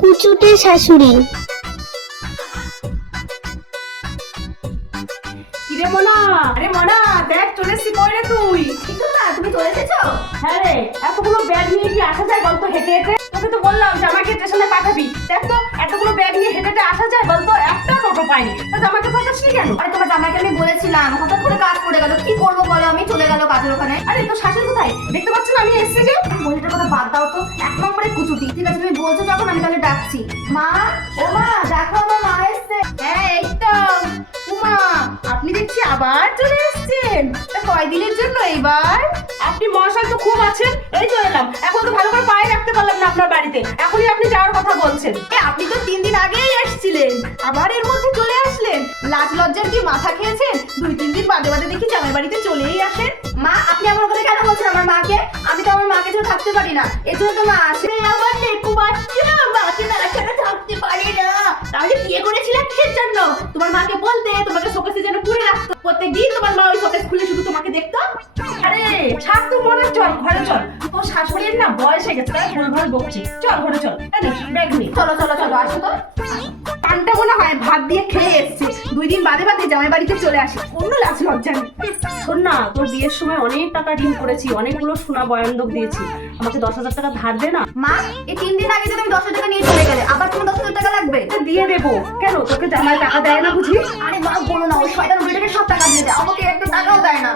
কুচুটে শাশুড়ি। কিরে মোনা, আরে মোনা দেখ চলে এসেছি। কই রে তুই? কিন্তু না, তুমি চলে এসেছো? হ্যাঁ রে, এতগুলো ব্যাগ নিয়ে কি আসা যায় বলতো হেঁটে হেঁটে? তোকে তো বললাম যে আমাকে স্টেশনে পাঠাবি। দেখ তো এতগুলো ব্যাগ নিয়ে হেঁটে হেঁটে আসা যায় বলতো? একটা টোটো পাইনি। তা জামাকে পাঠাসনি কেন? আরে তোমার জামাইকে আমি বলেছিলাম, হঠাৎ করে কাজ পড়ে গেল, কি করবো বলো? আমি চলে গেল কাজের ওখানে। আরে তোর শাশুড়ি কোথায়? দেখতে পাচ্ছ না আমি এসেছি যে? মহিলাটার কথা বাদ দাও তো, এক নম্বরে কুচুটি। ঠিক আছে, তুমি বলছো যখন, আমি তাহলে ডাকছি। মা, ও মা, দেখো আমার মা এসছে। হ্যাঁ এই তো। উমা, আপনি দেখছি আবার চলে এসেছেন। তা কয়দিনের জন্য এইবার? আপনি মশাই তো খুব আছেন। এই তো এলাম। এখন তো ভালো করে পায়ে রাখতে পারলাম না আপনার বাড়িতে, এখনই আপনি যাওয়ার কথা বলছেন। আপনি তো 3 দিন আগেই এসেছিলেন, আবার এর মধ্যে চলে আসলেন। লাজ লজ্জার কি মাথা খেয়েছেন? 2-3 দিন বাদে বাদে দেখি জামাই বাড়িতে চলেই আসেন। মা, আপনি আমার কথা কেন বলছেন আমার মাকে? আমি তো আমার মাকে ছাড়া থাকতে পারি না, এই জন্য তো মা আসে। আমার নেকু বাচ্চা, মাকে না ছাড়া থাকতে পারি না। তাহলে বিয়ে করেছিলেন কিসের জন্য? তোমার মাকে বলতে তোমাকে শোকেসে যেন পুরে রাখতো। প্রত্যেকদিন তোমার মা ওই শোকেস খুলে শুধু তোমাকে দেখতো। আরে ছাড় তো মনে, চল ঘরে চল। তোর শাশুড়ির না বয়স হয়ে গেছে, তাই ভুলভাল বকছি। চল ঘরে চল। ব্যাগ নে। চলো চলো চলো, আসো তো। পানটা মনে হয় ভাত দিয়ে খেয়ে এসছে। 2 দিন বাদে বাদে জামাই বাড়িতে চলে আসে, অন্য লাজ লজ্জা নেই। শোন না, তোর বিয়ের সময় অনেক টাকা ঋণ করেছি, অনেকগুলো সোনা বয়ন্দক দিয়েছি। আমাকে 10,000 টাকা ধার দে না। মা, এই 3 দিন আগে যদি আমি 10,000 টাকা নিয়ে চলে গেলে, আবার তোমার 10,000 টাকা লাগবে? দিয়ে দেবো। কেন, তোকে জামাই টাকা দেয় না বুঝি? আরে মা, বলো না, ওই শয়তান বুড়িটাকে সব টাকা দিয়ে দেয়, আমাকে একটা টাকাও দেয় না।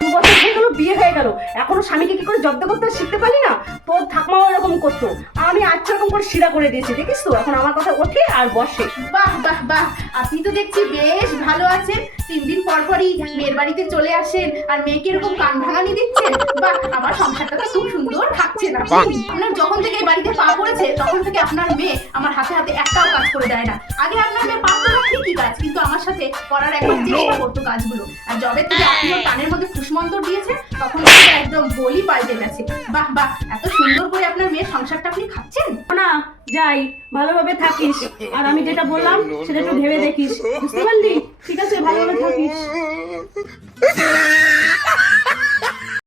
2 বছর হয়ে গেল বিয়ে হয়ে গেল, এখনো স্বামীকে কি করে জব্দ করতে শিখতে পারি না? তোর ঠাকমাও এরকম করতো। আমি আচ্ছা এরকম করে শিরা করে দিয়েছি, দেখিস তো এখন আমার কথা ওঠে আর বসে। বাহ বাহ বাহ, আপনি তো দেখছি বেশ ভালো আছেন। 3 দিন পর পরই মেয়ের বাড়িতে চলে আসেন আর মেয়েকে এরকম কান ভাঙানি দিচ্ছেন। বাহ, আমার সংসারটা তো খুব সুন্দর থাকছে না? আপনার যখন থেকে এই বাড়িতে পা পড়েছে তখন থেকে আপনার মেয়ে আমার হাতে হাতে একটাও কাজ করে দেয় না। আগে আপনার মেয়ে পারতো না ঠিকই কাজ, কিন্তু আমার সাথে করার একদম চেষ্টা করতো কাজগুলো। আর যবে থেকে আপনি ওর কানের মধ্যে খুশমন্তর দিয়েছে তখন থেকে একদম বলি পাল্টে গেছে। বাহ বাহ, এত সুন্দর করে আপনার মেয়ের সংসারটা আপনি খাচ্ছেন না। যাই, ভালোভাবে থাকিস। আর আমি যেটা বললাম সেটা একটু ভেবে দেখিস, বুঝতে পারলি? ঠিক আছে, ভালোভাবে থাকিস।